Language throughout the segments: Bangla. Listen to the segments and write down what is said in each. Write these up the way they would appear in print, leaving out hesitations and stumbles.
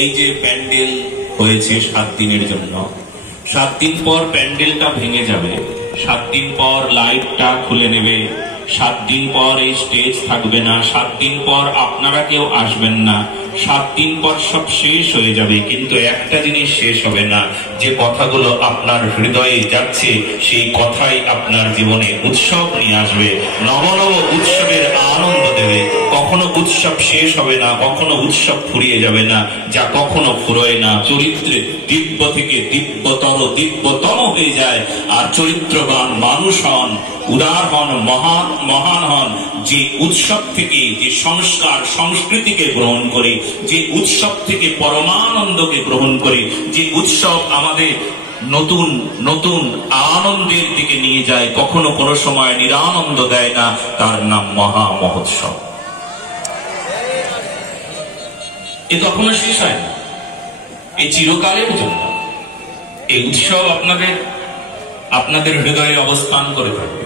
এই যে প্যান্ডেল হয়েছে 7 দিনের জন্য, 7 দিন পর প্যান্ডেলটা ভেঙে যাবে, 7 দিন পর লাইটটা খুলে নেবে, 7 দিন পর এই স্টেজ থাকবে না, 7 দিন পর আপনারা কেউ আসবেন না, 7 দিন পর সব শেষ হয়ে যাবে। কিন্তু একটা জিনিস শেষ হবে না, যে কথাগুলো আপনার হৃদয়ে যাচ্ছে সেই কথাই আপনার জীবনে উৎসব নিয়ে আসবে, নব নব উৎসবের আনন্দ দেবে। কখনো উৎসব শেষ হবে না, কখনো উৎসব ফুরিয়ে যাবে না, যা কখনো ফুরোয় না। চরিত্রে দিব্য থেকে দিব্যতর দিব্যতম হয়ে যায়। আর চরিত্রবান মানুষ হন, উদার হন, মহান হন, যে উৎসব থেকে, যে সংস্কার সংস্কৃতিকে গ্রহণ করে, যে উৎসব থেকে পরমানন্দকে গ্রহণ করে, যে উৎসব আমাদের নতুন নতুন আনন্দের দিকে নিয়ে যায়, কখনো কোনো সময় নিরানন্দ দেয় না, তার নাম মহা মহোৎসব। এ কখনো শেষ হয় না, এই চিরকালের জন্য এই উৎসব আপনাদের হৃদয়ে অবস্থান করে থাকবে।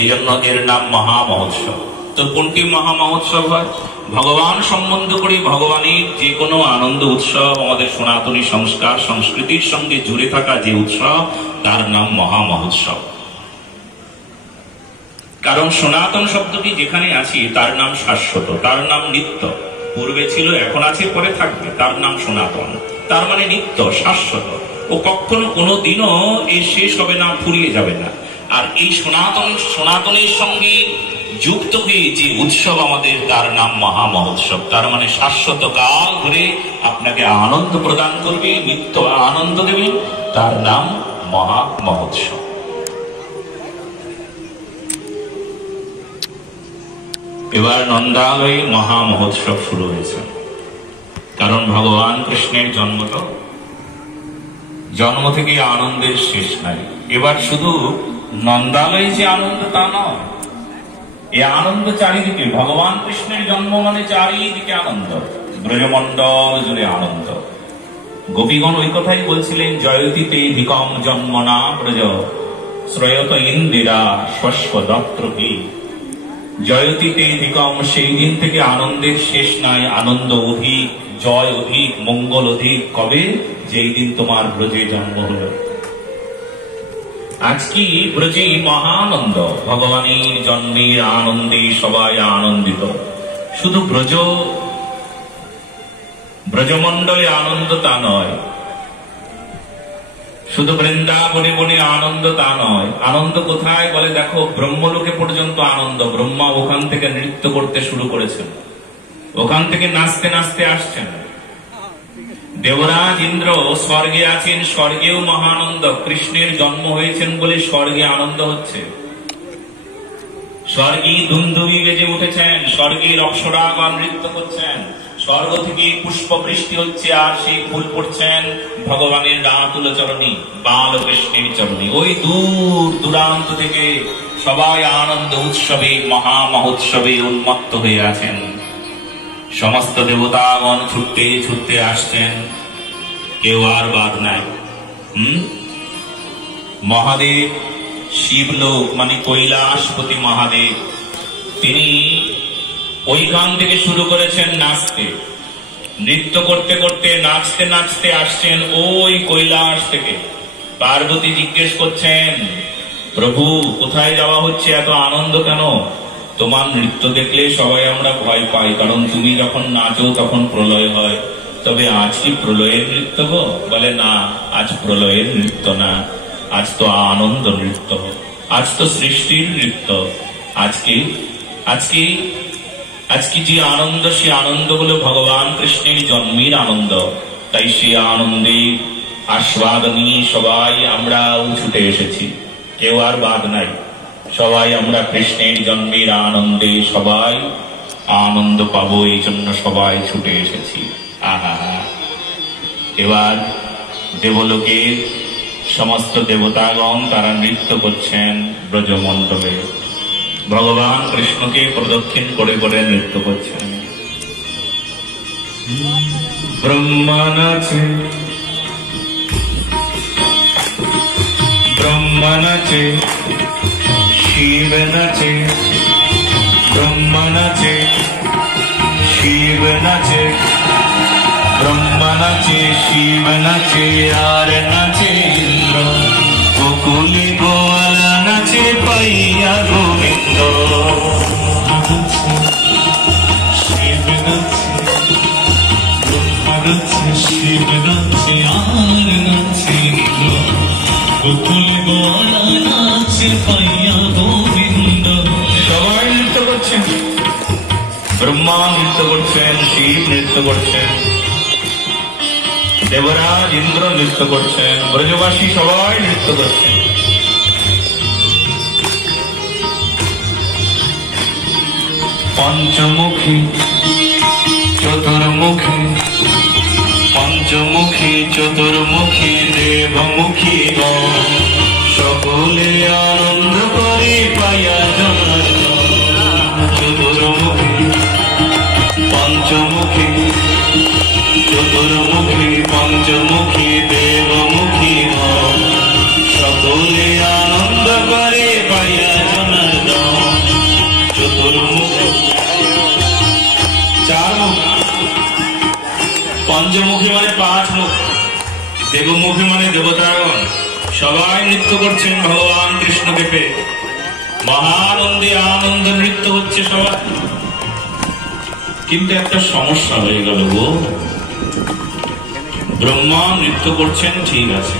এই জন্য এর নাম মহা মহোৎসব। তো কোনটি মহা মহোৎসব হয়? ভগবান সম্বন্ধ করে ভগবানের যে কোনো আনন্দ উৎসব, আমাদের সনাতনী সংস্কার সংস্কৃতির সঙ্গে জুড়ে থাকা যে উৎসব, তার নাম মহা মহোৎসব। কারণ সনাতন শব্দটি যেখানে আছে তার নাম শাশ্বত, তার নাম নিত্য। পূর্বে ছিল, এখন আছে, পরে থাকবে, তার নাম সনাতন। তার মানে নিত্য, শাশ্বত, ও কখনো কোনো দিনও এ শেষ হবে না, ফুরিয়ে যাবে না। আর এই সনাতনের সঙ্গে যুক্ত হয়ে যে উৎসব আমাদের, তার নাম মহা মহোৎসব। তার মানে শাশ্বত কাল ধরে আপনাকে আনন্দ প্রদান করবে, নিত্য আনন্দ দেবে, তার নাম মহা মহোৎসব। এবার নন্দালয়ে মহা মহোৎসব শুরু হয়েছে। কারণ ভগবান কৃষ্ণের জন্ম থেকে আনন্দের শেষ নাই। এবার শুধু নন্দালয়ে যে আনন্দ তা নয়, এই আনন্দ চারিদিকে। ভগবান কৃষ্ণের জন্ম মানে চারিদিকে আনন্দ, ব্রজমণ্ডল জুড়ে আনন্দ। গোপীগণ ওই কথাই বলছিলেন, জয়তীতে ভিকম জন্মনা ব্রজ শ্রয়ত ইন্দিরা শস্য দত্রভি। জয়তীতে ভিকম, সেই দিন থেকে আনন্দের শেষ নাই, আনন্দ অধিক, জয় অধিক, মঙ্গল অধিক। কবে? যেই দিন তোমার ব্রজে জন্ম হলো। আজ কি ব্রজে মহানন্দ, ভগবানের জন্মের আনন্দে সবাই আনন্দিত। শুধু ব্রজমণ্ডলে আনন্দ তা নয়, শুধু বৃন্দাবনে বনে আনন্দ তা নয়। আনন্দ কোথায় বলে, দেখো ব্রহ্মলোকে পর্যন্ত আনন্দ। ব্রহ্মা ওখান থেকে নৃত্য করতে শুরু করেছেন, ওখান থেকে নাচতে নাচতে আসছেন। দেবরাজ ইন্দ্র স্বর্গে আছেন, স্বর্গেও মহানন্দ। কৃষ্ণের জন্ম হয়েছেন বলে স্বর্গে আনন্দ হচ্ছে। স্বর্গে ধুমধুমি বেজে উঠেছেন, স্বর্গের অপ্সরাগণ নৃত্য করছেন, স্বর্গ থেকে পুষ্প বৃষ্টি হচ্ছে, আর সেই ফুল পড়ছেন ভগবানের রাতুল চরণী, বালকৃষ্ণের চরণী। ওই দূর দূরান্ত থেকে সবাই আনন্দ উৎসবে, মহা মহোৎসবে উন্মত্ত হয়ে আছেন। সমস্ত দেবতাগণ ছুটতে ছুটতে আসছেন, কেউ আর বাদ নাই। মহাদেব, শিবলোক মানে কৈলাসপতি মহাদেব, তিনি ওইখান থেকে শুরু করেছেন নাচতে, নৃত্য করতে করতে, নাচতে নাচতে আসছেন ওই কৈলাস থেকে। পার্বতী জিজ্ঞেস করছেন, প্রভু কোথায় যাওয়া হচ্ছে, এত আনন্দ কেন? তোমার নৃত্য দেখলে সবাই আমরা ভয় পাই, কারণ তুমি যখন নাচো তখন প্রলয় হয়। তবে আজ কি প্রলয়ের নৃত্য গো? বলে না, আজ প্রলয়ের নৃত্য না, আজ তো আনন্দ নৃত্য, আজ তো সৃষ্টির নৃত্য। আজকে যে আনন্দ, সে আনন্দ হলো ভগবান কৃষ্ণের জন্মের আনন্দ। তাই সে আনন্দে আস্বাদ নিয়ে সবাই আমরা ছুটে এসেছি, কেউ আর বাদ নাই। সবাই আমরা কৃষ্ণের জন্মের আনন্দে সবাই আনন্দ পাবো, এই জন্য সবাই ছুটে এসেছি। আহা, এবার দেবলোকের সমস্ত দেবতাগণ তারা নৃত্য করছেন ব্রজমণ্ডলে, ভগবান কৃষ্ণকে প্রদক্ষিণ করে করে নৃত্য করছেন। ব্রহ্মা নাচে, ব্রহ্মা নাচে, শিব নাচে, ব্রহ্মা নাচে, শিব নাচে, ব্রহ্মা নাচে শিব নাচে আর নাচে ইন্দ্র, গোকুলে গোয়ালা নাচে পাইয়া গোবিন্দ। শিব নাচে ব্রহ্মা নাচে শিব নাচে আর নাচে ইন্দ্র, গোকুলে গোয়ালা নাচে পাইয়া গোবিন্দ। সবাই নৃত্য করছেন, ব্রহ্মা নৃত্য করছেন, শিব নৃত্য করছেন, দেবরাজ ইন্দ্র নৃত্য করছেন, ব্রজবাসী সবাই নৃত্য করছেন। পঞ্চমুখী চতুর্মুখী, পঞ্চমুখী চতুর্মুখী দেবমুখী গণ, সকলে আনন্দ করে পাইয়া জনার্দন। চতুর্মুখী পঞ্চমুখী চতুর্মুখী পঞ্চমুখী দেবমুখী গণ, সকলে আনন্দ করে পাইয়া জনার্দন। চতুর্মুখী চার মুখ, পঞ্চমুখী মানে 5 মুখ, দেবমুখী মানে দেবতাগণ, সবাই নৃত্য করছেন ভগবান কৃষ্ণকে পেয়ে। মহানন্দে আনন্দ নৃত্য হচ্ছে সবাই। কিন্তু একটা সমস্যা হয়ে গেল গো, ব্রহ্মা নৃত্য করছেন ঠিক আছে,